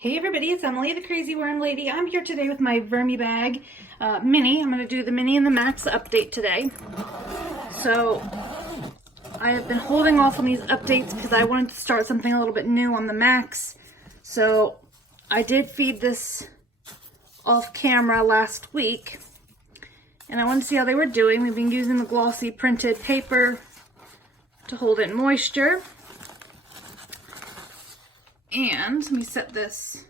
Hey everybody, it's Emily, the Crazy Worm Lady. I'm here today with my VermiBag Mini. I'm going to do the Mini and the Max update today. So, I have been holding off on these updates because I wanted to start something a little bit new on the Max. So, I did feed this off camera last week. And I wanted to see how they were doing. We've been using the glossy printed paper to hold in moisture. And let me set this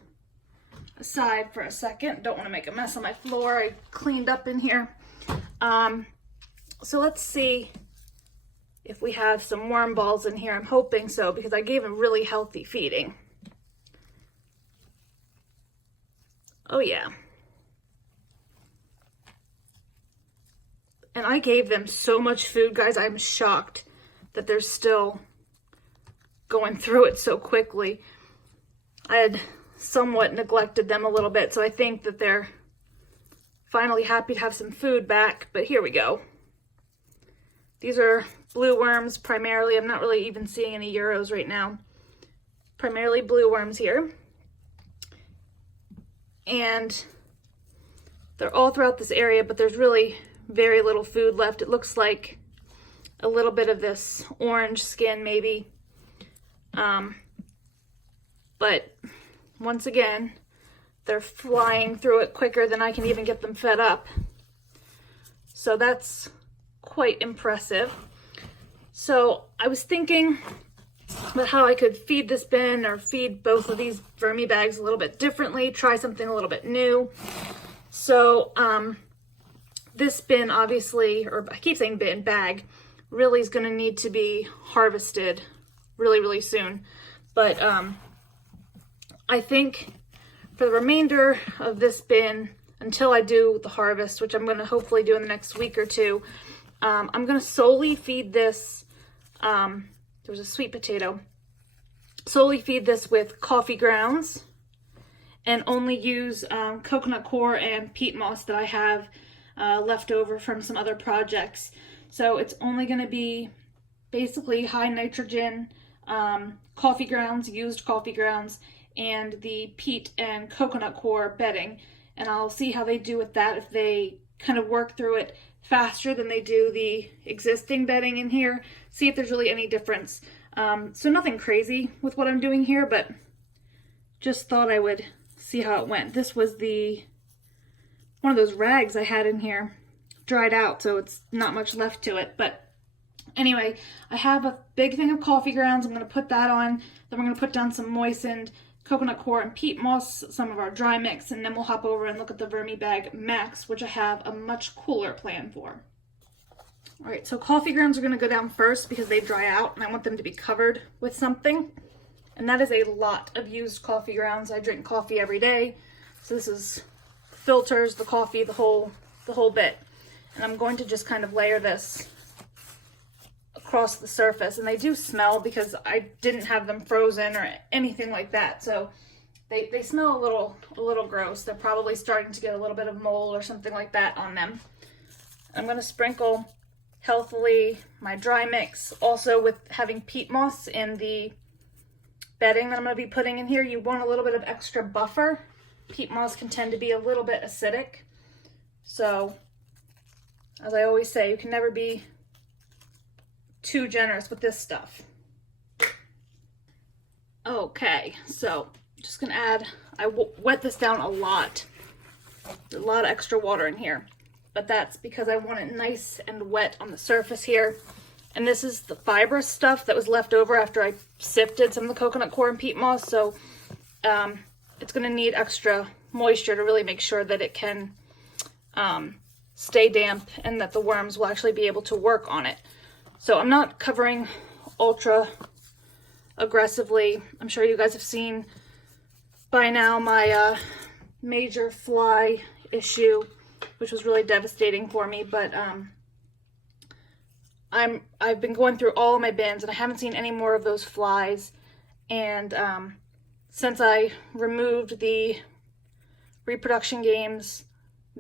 aside for a second. Don't want to make a mess on my floor. I cleaned up in here. So let's see if we have some worm balls in here. I'm hoping so because I gave them really healthy feeding. Oh yeah. And I gave them so much food, guys. I'm shocked that they're still going through it so quickly. I had somewhat neglected them a little bit, so I think that they're finally happy to have some food back, but here we go. These are blue worms primarily. I'm not really even seeing any Euros right now. Primarily blue worms here. And they're all throughout this area, but there's really very little food left. It looks like a little bit of this orange skin maybe. But once again, they're flying through it quicker than I can even get them fed up. So that's quite impressive. So I was thinking about how I could feed this bin or feed both of these VermiBags a little bit differently, try something a little bit new. So this bin obviously, or I keep saying bin, bag, really is going to need to be harvested really soon. But I think for the remainder of this bin, until I do the harvest, which I'm going to hopefully do in the next week or two, I'm going to solely feed this, there was a sweet potato, solely feed this with coffee grounds and only use coconut coir and peat moss that I have left over from some other projects. So it's only going to be basically high nitrogen coffee grounds, used coffee grounds, and the peat and coconut coir bedding. And I'll see how they do with that, if they kind of work through it faster than they do the existing bedding in here, see if there's really any difference. So nothing crazy with what I'm doing here, but just thought I would see how it went. This was one of those rags I had in here, dried out, so it's not much left to it. But anyway, I have a big thing of coffee grounds. I'm going to put that on. Then we're going to put down some moistened coconut coir and peat moss, some of our dry mix, and then we'll hop over and look at the VermiBag Max, which I have a much cooler plan for. All right, so coffee grounds are going to go down first because they dry out, and I want them to be covered with something. And that is a lot of used coffee grounds. I drink coffee every day, so this is filters, the coffee, the whole bit. And I'm going to just kind of layer this across the surface, and they do smell because I didn't have them frozen or anything like that, so they smell a little gross. They're probably starting to get a little bit of mold or something like that on them. I'm going to sprinkle healthily my dry mix, also with having peat moss in the bedding that I'm going to be putting in here. You want a little bit of extra buffer. Peat moss can tend to be a little bit acidic, so as I always say, you can never be too generous with this stuff. Okay, so just gonna add, I wet this down a lot of extra water in here, but that's because I want it nice and wet on the surface here. And this is the fibrous stuff that was left over after I sifted some of the coconut coir and peat moss, so it's gonna need extra moisture to really make sure that it can stay damp and that the worms will actually be able to work on it. So I'm not covering ultra aggressively. I'm sure you guys have seen by now my major fly issue, which was really devastating for me, but I've been going through all of my bins and I haven't seen any more of those flies. And since I removed the reproduction games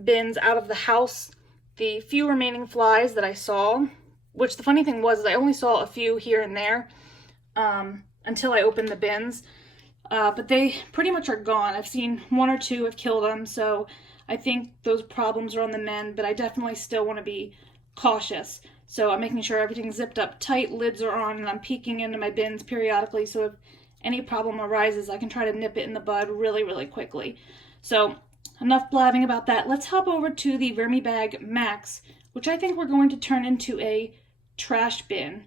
bins out of the house, the few remaining flies that I saw, which the funny thing was is I only saw a few here and there until I opened the bins. but they pretty much are gone. I've seen one or two have killed them, so I think those problems are on the mend, but I definitely still want to be cautious. So I'm making sure everything's zipped up tight, lids are on, and I'm peeking into my bins periodically, so if any problem arises, I can try to nip it in the bud really, really quickly. So enough blabbing about that. Let's hop over to the VermiBag Max, which I think we're going to turn into a trash bin.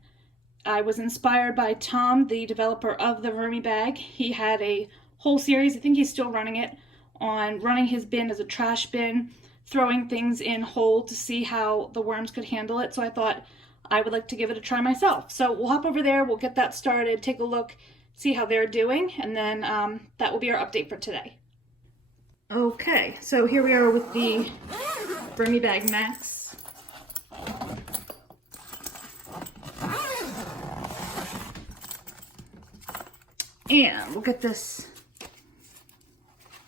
I was inspired by Tom, the developer of the VermiBag. He had a whole series, I think he's still running it, on running his bin as a trash bin, throwing things in whole to see how the worms could handle it. So I thought I would like to give it a try myself. So we'll hop over there, we'll get that started, take a look, see how they're doing, and then that will be our update for today. Okay, so here we are with the VermiBag Max. And we'll get this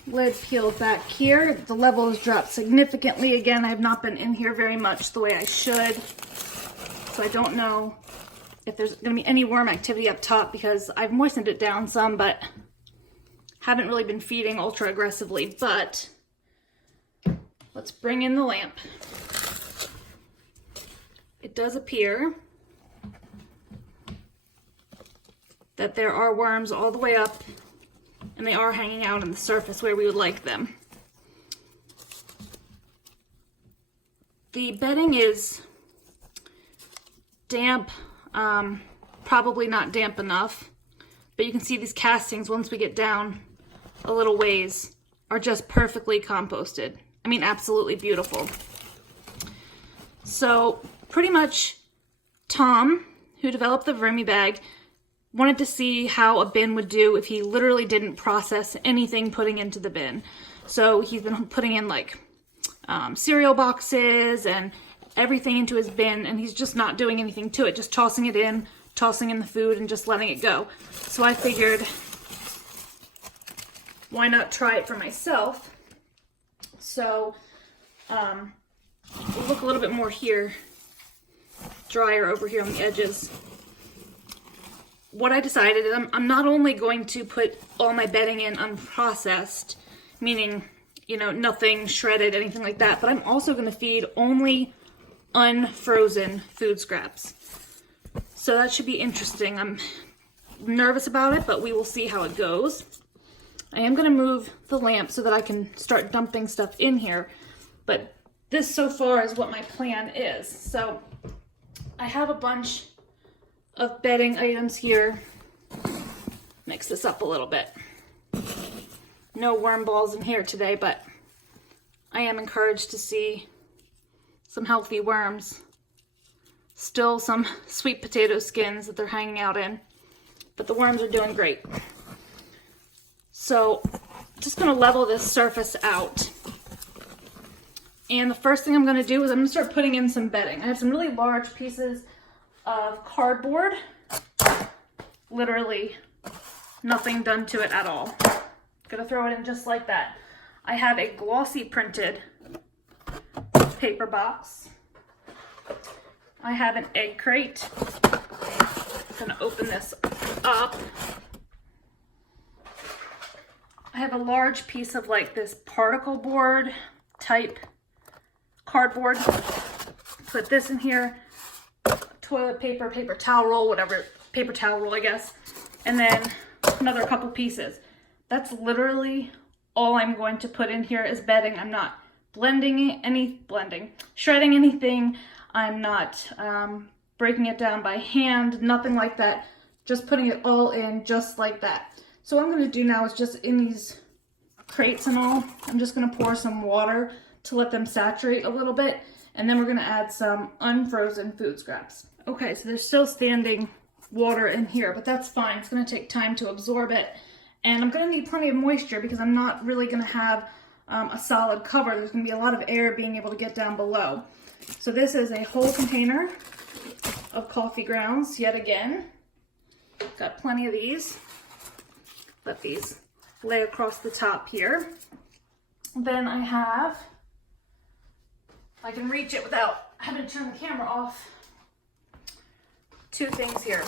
lid peeled back here. The level has dropped significantly. Again, I have not been in here very much the way I should. So I don't know if there's going to be any worm activity up top because I've moistened it down some, but haven't really been feeding ultra aggressively. But let's bring in the lamp. It does appear that there are worms all the way up, and they are hanging out on the surface where we would like them. The bedding is damp, probably not damp enough, but you can see these castings, once we get down a little ways, are just perfectly composted. I mean, absolutely beautiful. So pretty much Tom, who developed the VermiBag, wanted to see how a bin would do if he literally didn't process anything putting into the bin. So he's been putting in like cereal boxes and everything into his bin, and he's just not doing anything to it, just tossing it in, tossing in the food, and just letting it go. So I figured, why not try it for myself? So we'll look a little bit more here, drier over here on the edges. What I decided is I'm not only going to put all my bedding in unprocessed, meaning, you know, nothing shredded, anything like that, but I'm also going to feed only unfrozen food scraps. So that should be interesting. I'm nervous about it, but we will see how it goes. I am going to move the lamp so that I can start dumping stuff in here, but this so far is what my plan is. So I have a bunch of bedding items here. Mix this up a little bit. No worm balls in here today, but I am encouraged to see some healthy worms. Still some sweet potato skins that they're hanging out in, but the worms are doing great. So just gonna level this surface out. And the first thing I'm gonna do is I'm gonna start putting in some bedding. I have some really large pieces of cardboard, literally nothing done to it at all. Gonna throw it in just like that. I have a glossy printed paper box. I have an egg crate. Gonna open this up. I have a large piece of like this particle board type cardboard. Put this in here. Toilet paper, paper towel roll, whatever, paper towel roll, I guess. And then another couple pieces. That's literally all I'm going to put in here is bedding. I'm not shredding anything. I'm not breaking it down by hand, nothing like that. Just putting it all in just like that. So what I'm gonna do now is just in these crates and all, I'm just gonna pour some water to let them saturate a little bit. And then we're gonna add some unfrozen food scraps. Okay, so there's still standing water in here, but that's fine. It's gonna take time to absorb it. And I'm gonna need plenty of moisture because I'm not really gonna have a solid cover. There's gonna be a lot of air being able to get down below. So this is a whole container of coffee grounds, yet again. Got plenty of these. Let these lay across the top here. Then I have, I can reach it without having to turn the camera off, two things here.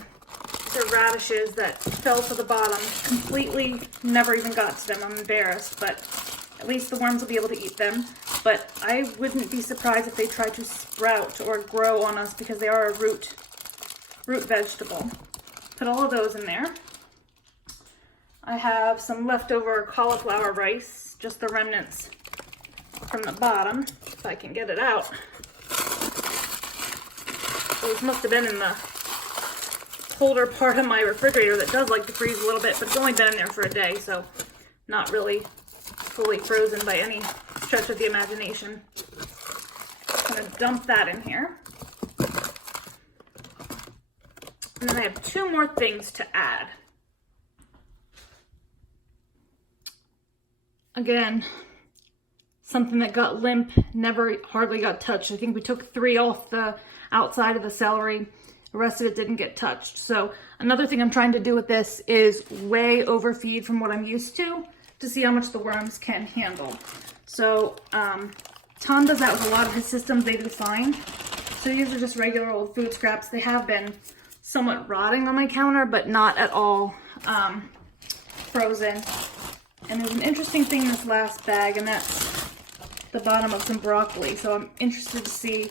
winter radishes that fell to the bottom. Completely never even got to them. I'm embarrassed, but at least the worms will be able to eat them. But I wouldn't be surprised if they try to sprout or grow on us because they are a root vegetable. Put all of those in there. I have some leftover cauliflower rice, just the remnants from the bottom, if I can get it out. Those must have been in the colder part of my refrigerator that does like to freeze a little bit, but it's only been in there for a day, so not really fully frozen by any stretch of the imagination. I'm gonna dump that in here. And then I have 2 more things to add. Again, something that got limp, hardly got touched. I think we took 3 off the outside of the celery. The rest of it didn't get touched. So another thing I'm trying to do with this is way overfeed from what I'm used to see how much the worms can handle. So Tom does that with a lot of his systems. They do fine. So these are just regular old food scraps. They have been somewhat rotting on my counter, but not at all frozen. And there's an interesting thing in this last bag, and that's the bottom of some broccoli. So I'm interested to see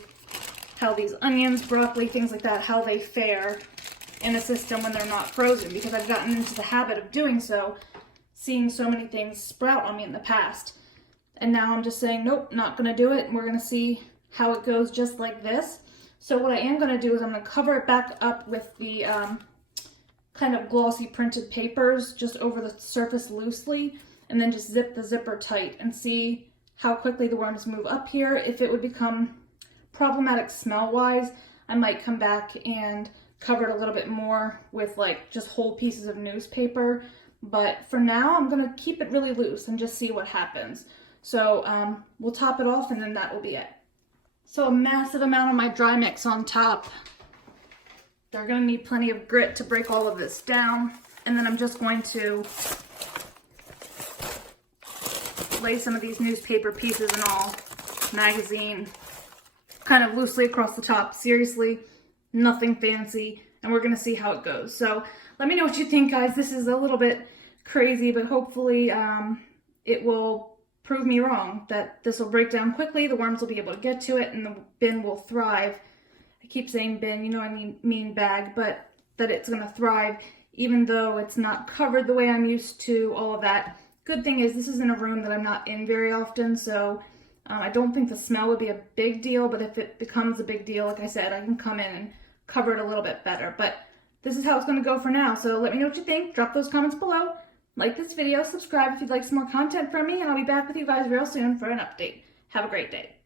how these onions, broccoli, things like that, how they fare in the system when they're not frozen, because I've gotten into the habit of doing so, seeing so many things sprout on me in the past. And now I'm just saying, nope, not gonna do it, and we're gonna see how it goes just like this. So what I am gonna do is I'm gonna cover it back up with the kind of glossy printed papers just over the surface loosely, and then just zip the zipper tight and see how quickly the worms move up here. If it would become problematic smell-wise, I might come back and cover it a little bit more with like just whole pieces of newspaper. But for now, I'm gonna keep it really loose and just see what happens. So we'll top it off and then that will be it. So a massive amount of my dry mix on top. They're gonna need plenty of grit to break all of this down. And then I'm just going to lay some of these newspaper pieces and all, magazine, kind of loosely across the top. Seriously, nothing fancy, and we're gonna see how it goes. So let me know what you think, guys. This is a little bit crazy, but hopefully it will prove me wrong, that this will break down quickly, the worms will be able to get to it, and the bin will thrive. I keep saying bin, you know I mean bag, but that it's gonna thrive even though it's not covered the way I'm used to, all of that. Good thing is this is in a room that I'm not in very often, so I don't think the smell would be a big deal, but if it becomes a big deal, like I said, I can come in and cover it a little bit better. But this is how it's going to go for now, so let me know what you think. Drop those comments below. Like this video, subscribe if you'd like some more content from me, and I'll be back with you guys real soon for an update. Have a great day.